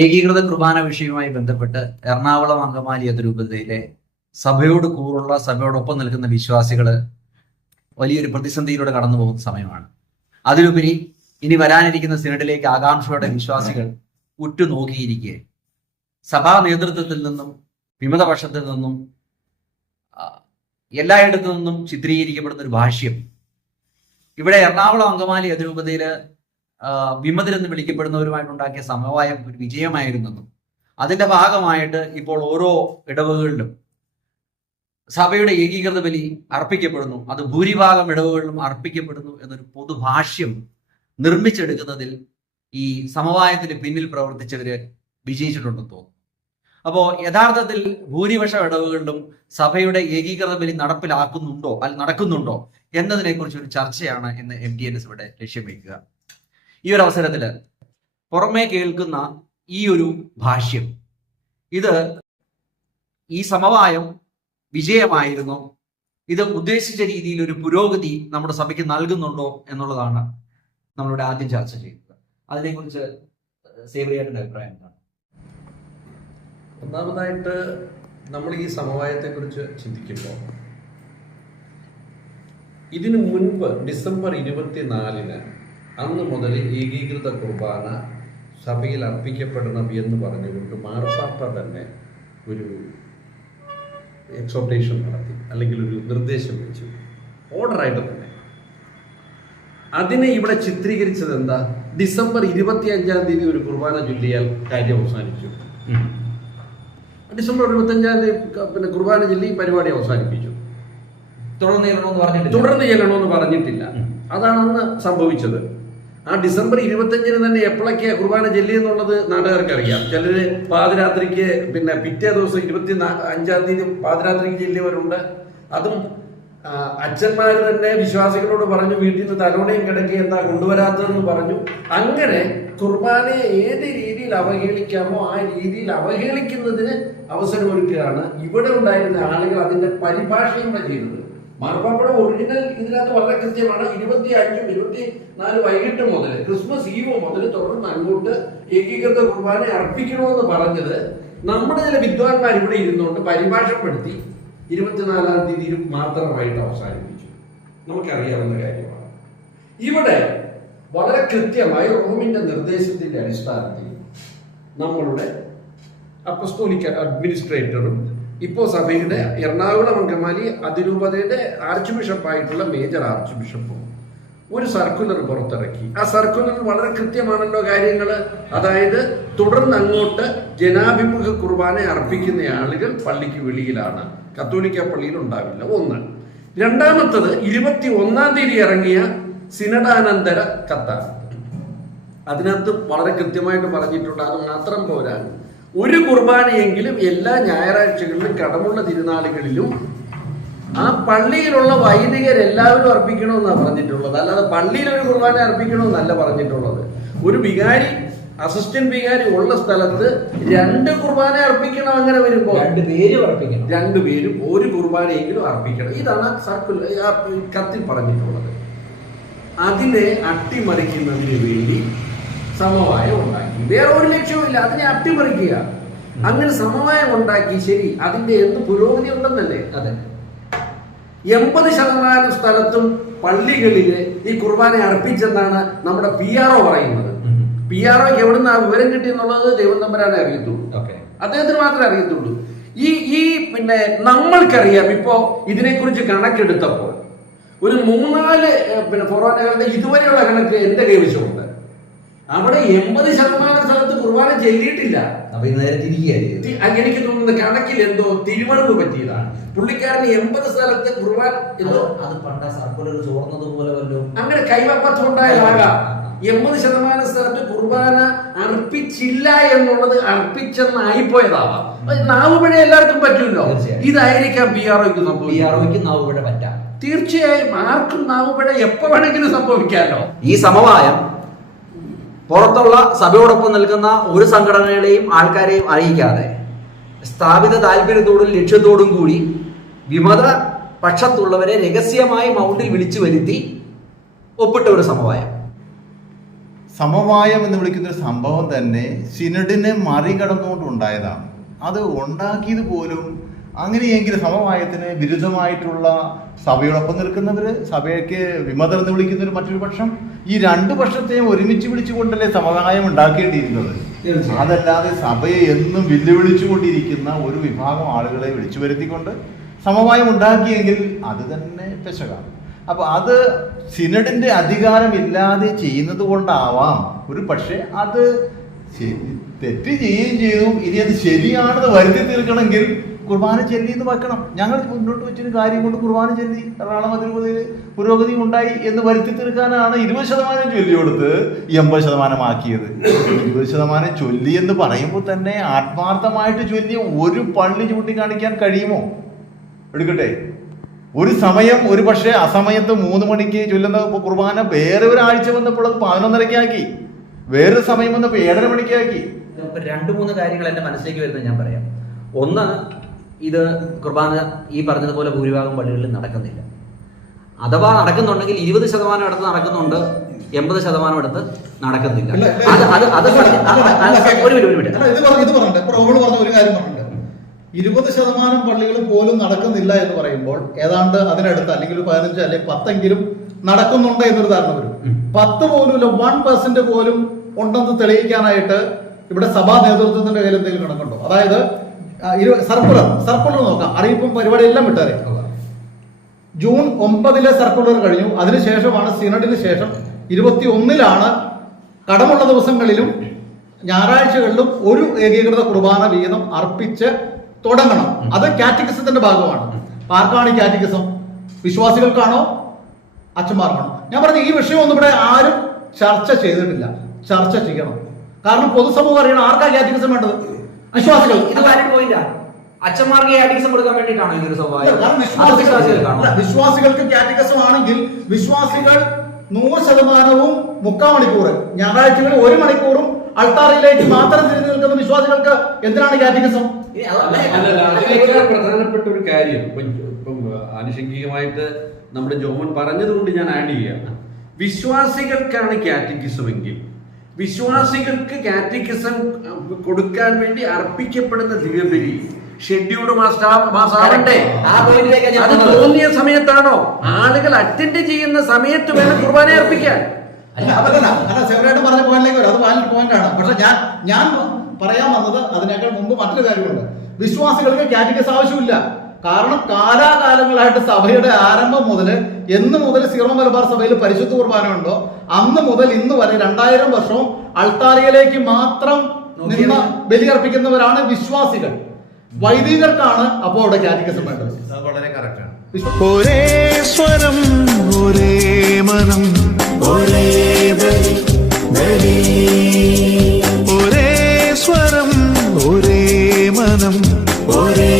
ഏകീകൃത കുർബാന വിഷയവുമായി ബന്ധപ്പെട്ട് എറണാകുളം അങ്കമാലി അതിരൂപതയിലെ സഭയോട് കൂറുള്ള സഭയോടൊപ്പം നിൽക്കുന്ന വിശ്വാസികള് വലിയൊരു പ്രതിസന്ധിയിലൂടെ കടന്നു പോകുന്ന സമയമാണ്. അതിലുപരി ഇനി വരാനിരിക്കുന്ന സിനഡിലേക്ക് ആകാംക്ഷയോടെ വിശ്വാസികൾ ഉറ്റുനോക്കിയിരിക്കെ സഭാ നേതൃത്വത്തിൽ നിന്നും വിമതപക്ഷത്തിൽ നിന്നും എല്ലായിടത്തു നിന്നും ചിത്രീകരിക്കപ്പെടുന്ന ഒരു ഭാഷ്യം ഇവിടെ എറണാകുളം അങ്കമാലി അതിരൂപതയില് വിമതരെന്ന് വിളിക്കപ്പെടുന്നവരുമായിട്ടുണ്ടാക്കിയ സമവായം ഒരു വിജയമായിരുന്നെന്നും അതിന്റെ ഭാഗമായിട്ട് ഇപ്പോൾ ഓരോ ഇടവകളിലും സഭയുടെ ഏകീകൃത ബലി അർപ്പിക്കപ്പെടുന്നു, അത് ഭൂരിഭാഗം ഇടവകളിലും അർപ്പിക്കപ്പെടുന്നു എന്നൊരു പൊതുഭാഷ്യം നിർമ്മിച്ചെടുക്കുന്നതിൽ ഈ സമവായത്തിന് പിന്നിൽ പ്രവർത്തിച്ചവര് വിജയിച്ചിട്ടുണ്ടെന്ന് തോന്നുന്നു. അപ്പോൾ യഥാർത്ഥത്തിൽ ഭൂരിപക്ഷം ഇടവുകളിലും സഭയുടെ ഏകീകൃത ബലി നടക്കുന്നുണ്ടോ എന്നതിനെക്കുറിച്ച് ഒരു ചർച്ചയാണ് ഇന്ന് MTNS ഇവിടെ ലക്ഷ്യം വയ്ക്കുക. ഈ ഒരു അവസരത്തിൽ പുറമേ കേൾക്കുന്ന ഈ ഒരു ഭാഷ്യം, ഇത് ഈ സമവായം വിജയമായിരുന്നു, ഇത് ഉദ്ദേശിച്ച രീതിയിൽ ഒരു പുരോഗതി നമ്മുടെ സഭയ്ക്ക് നൽകുന്നുണ്ടോ എന്നുള്ളതാണ് നമ്മളിവിടെ ആദ്യം ചർച്ച ചെയ്യുന്നത്. അതിനെക്കുറിച്ച് സേവ്രിയേട്ടൻ്റെ അഭിപ്രായം എന്താണ്? ഒന്നാമതായിട്ട് നമ്മൾ ഈ സമവായത്തെക്കുറിച്ച് ചിന്തിക്കുമ്പോൾ ഇതിനു മുൻപ് ഡിസംബർ 24-ന് അന്ന് മുതൽ ഏകീകൃത കുർബാന സഭയിൽ അർപ്പിക്കപ്പെടണം എന്ന് പറഞ്ഞുകൊണ്ട് മാർപ്പാപ്പ തന്നെ ഒരു എക്സോർട്ടേഷൻ നടത്തി, അല്ലെങ്കിൽ ഒരു നിർദ്ദേശം വെച്ചു, ഓർഡറായിട്ട് തന്നെ. അതിനെ ഇവിടെ ചിത്രീകരിച്ചത് എന്താ? ഡിസംബർ 25 ഒരു കുർബാന ചൊല്ലിയാൽ കാര്യം അവസാനിച്ചു. ഡിസംബർ 25 കുർബാന ചൊല്ലി പരിപാടി അവസാനിപ്പിച്ചു. തുടർന്ന് ചെല്ലണമെന്ന് പറഞ്ഞിട്ടില്ല. അതാണ് അന്ന് സംഭവിച്ചത്. ആ ഡിസംബർ 25 തന്നെ എപ്പോഴൊക്കെ കുർബാന ചൊല്ലി എന്നുള്ളത് നാട്ടുകാർക്ക് അറിയാം. ചിലര് പാതിരാത്രിക്ക്, പിറ്റേ ദിവസം 25 പാതിരാത്രിക്ക് ചെല്ലിയവരുണ്ട്. അതും അച്ഛന്മാർ തന്നെ വിശ്വാസികളോട് പറഞ്ഞു, വീട്ടിൽ നിന്ന് തലോണയും കിടക്കി എന്താ കൊണ്ടുവരാത്തതെന്ന് പറഞ്ഞു. അങ്ങനെ കുർബാനയെ ഏത് രീതിയിൽ അവഹേളിക്കാമോ ആ രീതിയിൽ അവഹേളിക്കുന്നതിന് അവസരമൊരുക്കുകയാണ് ഇവിടെ ഉണ്ടായിരുന്ന ആളുകൾ അതിന്റെ പരിഭാഷയും ചെയ്യുന്നത്. മാർപ്പാപ്പയുടെ ഒറിജിനൽ ഇതിനകത്ത് വളരെ കൃത്യമാണ്. 25, 24 വൈകിട്ട് മുതൽ ക്രിസ്മസ് ഈവ് മുതൽ തുടർന്ന് അങ്ങോട്ട് ഏകീകൃത കുർബാന അർപ്പിക്കണമെന്ന് പറഞ്ഞത് നമ്മുടെ ചില വിദ്വാൻമാർ ഇവിടെ ഇരുന്നുകൊണ്ട് പരിഭാഷപ്പെടുത്തി 24-ാം തീയതി മാത്രമായിട്ട് അവസാനിപ്പിച്ചു. നമുക്കറിയാവുന്ന കാര്യമാണ്. ഇവിടെ വളരെ കൃത്യമായി റോമിന്റെ നിർദ്ദേശത്തിന്റെ അടിസ്ഥാനത്തിൽ നമ്മളുടെ അപ്പസ്തോലിക്ക അഡ്മിനിസ്ട്രേറ്ററും ഇപ്പോൾ സഭയുടെ എറണാകുളം അങ്കമാലി അതിരൂപതയുടെ ആർച്ച് ബിഷപ്പായിട്ടുള്ള മേജർ ആർച്ച് ബിഷപ്പും ഒരു സർക്കുലർ പുറത്തിറക്കി. ആ സർക്കുലറിൽ വളരെ കൃത്യമാണല്ലോ കാര്യങ്ങൾ. അതായത് തുടർന്ന് അങ്ങോട്ട് ജനാഭിമുഖ കുർബാന അർപ്പിക്കുന്ന ആളുകൾ പള്ളിക്ക് വെളിയിലാണ്, കത്തോലിക്ക പള്ളിയിൽ ഉണ്ടാവില്ല. ഒന്ന്. രണ്ടാമത്തത് 21-ാം തീയതി ഇറങ്ങിയ സിനഡാനന്തര കത്താണ്. അതിനകത്ത് വളരെ കൃത്യമായിട്ട് പറഞ്ഞിട്ടുണ്ട്, അത് മാത്രം പോരാ, ഒരു കുർബാനയെങ്കിലും എല്ലാ ഞായറാഴ്ചകളിലും കടമുള്ള തിരുനാളുകളിലും ആ പള്ളിയിലുള്ള വൈദികരെല്ലാവരും അർപ്പിക്കണമെന്നാണ് പറഞ്ഞിട്ടുള്ളത്. അല്ലാതെ പള്ളിയിൽ ഒരു കുർബാന അർപ്പിക്കണമെന്നല്ല പറഞ്ഞിട്ടുള്ളത്. ഒരു വികാരി, അസിസ്റ്റന്റ് വികാരി ഉള്ള സ്ഥലത്ത് 2 കുർബാന അർപ്പിക്കണം. അങ്ങനെ വരുമ്പോൾ 2 പേരും ഒരു കുർബാനയെങ്കിലും അർപ്പിക്കണം. ഇതാണ് കത്തിൽ പറഞ്ഞിട്ടുള്ളത്. അതിനെ അട്ടിമറിക്കുന്നതിന് വേണ്ടി സമവായം ഉണ്ടാക്കി. വേറെ ഒരു ലക്ഷ്യവുമില്ല, അതിനെ അട്ടിമറിക്കുക. അങ്ങനെ സമവായം ഉണ്ടാക്കി. ശരി, അതിന്റെ എന്ത് പുരോഗതി ഉണ്ടെന്നല്ലേ? അതെ. 80% സ്ഥലത്തും പള്ളികളില് ഈ കുർബാന അർപ്പിച്ചെന്നാണ് നമ്മുടെ PRO പറയുന്നത്. PROക്ക് എവിടുന്ന് ആ വിവരം കിട്ടിയെന്നുള്ളത് ദൈവം തമ്പുരാനെ അറിയത്തുള്ളൂ. അദ്ദേഹത്തിന് മാത്രമേ അറിയത്തുള്ളൂ. ഈ നമ്മൾക്കറിയാം. ഇപ്പോ ഇതിനെക്കുറിച്ച് കണക്കെടുത്തപ്പോൾ ഒരു 3-4 ഫൊറോനകളുടെ ഇതുവരെയുള്ള കണക്ക് എന്റെ കൈവശമുണ്ട്. അവിടെ 80% സ്ഥലത്ത് കുർബാന ചെല്ലിയിട്ടില്ല. എനിക്ക് തോന്നുന്നത് കണക്കിൽ എന്തോ തിരുമണവ് പറ്റിയതാണ്. പുള്ളിക്കാരന് 80 സ്ഥലത്ത് കുർബാന അങ്ങനെ കൈവപ്പത്തം ഉണ്ടായതാകാം. 80% സ്ഥലത്ത് കുർബാന അർപ്പിച്ചില്ല എന്നുള്ളത് അർപ്പിച്ചെന്നായിപ്പോയതാവാം. നാവുപിഴ എല്ലാവർക്കും പറ്റുമല്ലോ. ഇതായിരിക്കാം PROയ്ക്ക് സംഭവിക്കും. നാവുപിഴ പറ്റാം. തീർച്ചയായും ആർക്കും നാവുപിഴ എപ്പോ വേണമെങ്കിലും സംഭവിക്കാമല്ലോ. ഈ സമവായം പുറത്തുള്ള സഭയോടൊപ്പം നിൽക്കുന്ന ഒരു സംഘടനകളെയും ആൾക്കാരെയും അറിയിക്കാതെ സ്ഥാപിത താല്പര്യത്തോടും ലക്ഷ്യത്തോടും കൂടി വിമത പക്ഷത്തുള്ളവരെ രഹസ്യമായി മൗണ്ടിൽ വിളിച്ചു വരുത്തി ഒപ്പിട്ട ഒരു സമവായം. സമവായം എന്ന് വിളിക്കുന്ന ഒരു സംഭവം തന്നെ സിനഡിനെ മറികടന്നുകൊണ്ടുണ്ടായതാണ്. അത് ഉണ്ടാക്കിയത് പോലും അങ്ങനെയെങ്കിൽ സമവായത്തിന് വിരുദ്ധമായിട്ടുള്ള സഭയോടൊപ്പം നിൽക്കുന്നവർ, സഭയ്ക്ക് വിമതർ എന്ന് വിളിക്കുന്നവർ മറ്റൊരു പക്ഷം, ഈ രണ്ടു പക്ഷത്തെയും ഒരുമിച്ച് വിളിച്ചുകൊണ്ടല്ലേ സമവായം ഉണ്ടാക്കേണ്ടിയിരുന്നത്. അതല്ലാതെ സഭയെ എന്നും വെല്ലുവിളിച്ചുകൊണ്ടിരിക്കുന്ന ഒരു വിഭാഗം ആളുകളെ വിളിച്ചു വരുത്തിക്കൊണ്ട് സമവായം ഉണ്ടാക്കിയെങ്കിൽ അത് തന്നെ പെശകാണ്. അപ്പൊ അത് സിനഡിന്റെ അധികാരമില്ലാതെ ചെയ്യുന്നത് കൊണ്ടാവാം ഒരു പക്ഷേ അത് തെറ്റ് ചെയ്യുകയും ചെയ്തു. ഇനി അത് ശരിയാണെന്ന് വരുത്തി തീർക്കണമെങ്കിൽ കുർബാന ചൊല്ലി എന്ന് വെക്കണം. ഞങ്ങൾ മുന്നോട്ട് വെച്ചൊരു കാര്യം കൊണ്ട് കുർബാന ചൊല്ലി എറണാകുളം അതിരൂപതയിൽ പുരോഗതി ഉണ്ടായി എന്ന് വരുത്തി തീർക്കാനാണ് 20% ചൊല്ലി കൊടുത്ത് 80% ആക്കിയത്. 20% ചൊല്ലി എന്ന് പറയുമ്പോൾ തന്നെ ആത്മാർത്ഥമായിട്ട് ചൊല്ലിയ ഒരു പള്ളി ചൂണ്ടിക്കാണിക്കാൻ കഴിയുമോ? എടുക്കട്ടെ, ഒരു സമയം ഒരു പക്ഷേ അസമയത്ത് 3 മണിക്ക് ചൊല്ലുന്ന കുർബാന വേറെ ഒരാഴ്ച വന്നപ്പോൾ അത് 11:30 ആക്കി, വേറൊരു സമയം വന്നപ്പോൾ 7:30 മണിക്കാക്കി. 2-3 കാര്യങ്ങൾ എൻ്റെ മനസ്സിലേക്ക് വരുന്നത് ഞാൻ പറയാം. ഒന്ന്, ഇത് കുർബാന ഈ പറഞ്ഞതുപോലെ ഭൂരിഭാഗം പള്ളികളിൽ നടക്കുന്നില്ല. അഥവാ നടക്കുന്നുണ്ടെങ്കിൽ 20% അടുത്ത് നടക്കുന്നുണ്ട്, 80% അടുത്ത് നടക്കുന്നില്ല. ഒരു മിനിറ്റ്, ഇത് പറഞ്ഞിട്ട് ഇപ്പൊ റോബിൾ പറഞ്ഞ ഒരു കാര്യം പറഞ്ഞിട്ടുണ്ട്. 20% പള്ളികൾ പോലും നടക്കുന്നില്ല എന്ന് പറയുമ്പോൾ ഏതാണ്ട് അതിനടുത്ത് അല്ലെങ്കിൽ 15 അല്ലെങ്കിൽ 10 നടക്കുന്നുണ്ട് എന്നൊരു ധാരണ വരും. 10 പോലും ഇല്ല, 1% പോലും ഉണ്ടെന്ന് തെളിയിക്കാനായിട്ട് ഇവിടെ സഭാ നേതൃത്വത്തിന്റെ കയ്യിൽ എന്തെങ്കിലും കണക്കുണ്ടോ? അതായത് സർക്കുലർ നോക്കാം, അറിയിപ്പും പരിപാടി എല്ലാം വിട്ടേരെ. ജൂൺ 9 സർക്കുലർ കഴിഞ്ഞു. അതിനുശേഷമാണ് സിനഡിന് ശേഷം 21 കടമുള്ള ദിവസങ്ങളിലും ഞായറാഴ്ചകളിലും ഒരു ഏകീകൃത കുർബാന വീതം അർപ്പിച്ച് തുടങ്ങണം. അത് കാറ്റഗിസത്തിന്റെ ഭാഗമാണ്. ആർക്കാണ് ഈ കാറ്റഗിസം? വിശ്വാസികൾക്കാണോ അച്ഛന്മാർക്കാണോ? ഞാൻ പറഞ്ഞ ഈ വിഷയമൊന്നും ഇവിടെ ആരും ചർച്ച ചെയ്തിട്ടില്ല. ചർച്ച ചെയ്യണം. കാരണം പൊതുസമൂഹം അറിയണം ആർക്കാ കാറ്റഗിസം വേണ്ടത്. വിശ്വാസികൾ. ഇത് വാലിഡ് പോയിന്റാ. അച്ഛന്മാർക്ക് കാറ്റഗിസം കൊടുക്കാൻ വേണ്ടിയിട്ടാണോ ഈ ഒരു സ്വഭാവം? വിശ്വാസികൾക്ക് കാറ്റഗിസം ആണെങ്കിൽ വിശ്വാസികൾ 100% 3/4 മണിക്കൂർ, ഞായറാഴ്ചകളിൽ 1 മണിക്കൂറും അൾത്താറിയിലേക്ക് മാത്രം തിരിഞ്ഞു നിൽക്കുന്ന വിശ്വാസികൾക്ക് എന്തിനാണ് കാറ്റഗിസം? അതിനേക്കാൾ പ്രധാനപ്പെട്ട ഒരു കാര്യം ഇപ്പം ആനുഷംഗികമായിട്ട് നമ്മുടെ ജോമൻ പറഞ്ഞതുകൊണ്ട് ഞാൻ ആഡ് ചെയ്യാം. വിശ്വാസികൾക്കാണ് കാറ്റഗിസം എങ്കിൽ വിശ്വാസികൾക്ക് കാറ്റഗിസം കൊടുക്കാൻ വേണ്ടി അർപ്പിക്കപ്പെടുന്ന ദിവ്യബലി ഷെഡ്യൂൾഡ് മാസാവണ്ടേ? അത് തോന്നിയ സമയത്താണോ? ആളുകൾ അറ്റൻഡ് ചെയ്യുന്ന സമയത്ത് വേണം കുർബാന അർപ്പിക്കാൻ. സെവറായിട്ട് പറഞ്ഞ പോയിന്റിലേക്ക് വരും. അത് വാലിഡ് പോയിന്റ് ആണ്. പക്ഷെ ഞാൻ പറയാൻ വന്നത് അതിനേക്കാൾ മുമ്പ് മറ്റൊരു കാര്യമുണ്ട്. വിശ്വാസികൾക്ക് കാറ്റഗിസം ആവശ്യമില്ല. കാരണം കാലാകാലങ്ങളായിട്ട് സഭയുടെ ആരംഭം മുതൽ എന്ന് മുതൽ സീറോ മലബാർ സഭയിൽ പരിശുദ്ധ കുർബാന ഉണ്ടോ അന്ന് മുതൽ ഇന്ന് വരെ 2000 വർഷവും അൾത്താരയിലേക്ക് മാത്രം നിന്ന് ബലിയർപ്പിക്കുന്നവരാണ് വിശ്വാസികൾ. വൈദികർക്കാണ് അപ്പോൾ അവിടെ കാറ്റഗിസം വേണ്ടത്. വളരെ കറക്റ്റാണ്. ഒരേ സ്വരം, ഒരേ മനം, ഒരേ ബലി. ഒരേ സ്വരം, ഒരേ മനം, ഒരേ